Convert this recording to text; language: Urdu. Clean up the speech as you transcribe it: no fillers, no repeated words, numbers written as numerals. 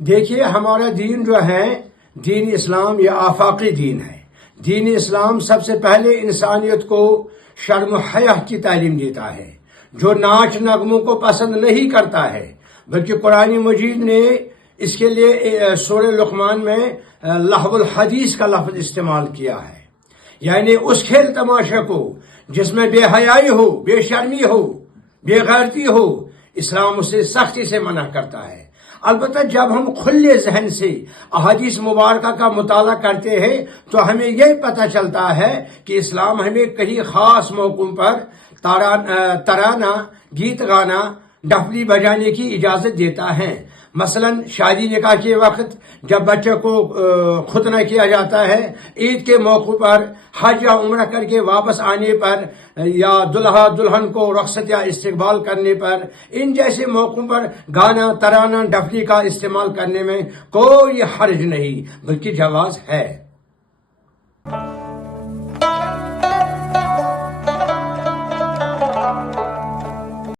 دیکھیے ہمارا دین جو ہے دین اسلام یہ آفاقی دین ہے۔ دین اسلام سب سے پہلے انسانیت کو شرم و حیا کی تعلیم دیتا ہے، جو ناچ نغموں کو پسند نہیں کرتا ہے، بلکہ قرآن مجید نے اس کے لیے سورہ لقمان میں لہو الحدیث کا لفظ استعمال کیا ہے، یعنی اس کھیل تماشا کو جس میں بے حیائی ہو، بے شرمی ہو، بے غیرتی ہو، اسلام اسے سختی سے منع کرتا ہے۔ البتہ جب ہم کھلے ذہن سے احادیث مبارکہ کا مطالعہ کرتے ہیں تو ہمیں یہ پتہ چلتا ہے کہ اسلام ہمیں کئی خاص موقعوں پر ترانہ، گیت گانا، ڈفلی بجانے کی اجازت دیتا ہے۔ مثلا شادی نکاح کے وقت جب بچے کو ختنہ کیا جاتا ہے، عید کے موقع پر، حج یا عمرہ کر کے واپس آنے پر، یا دلہا دلہن کو رخصت یا استقبال کرنے پر، ان جیسے موقعوں پر گانا، ترانہ، ڈفلی کا استعمال کرنے میں کوئی حرج نہیں بلکہ جواز ہے۔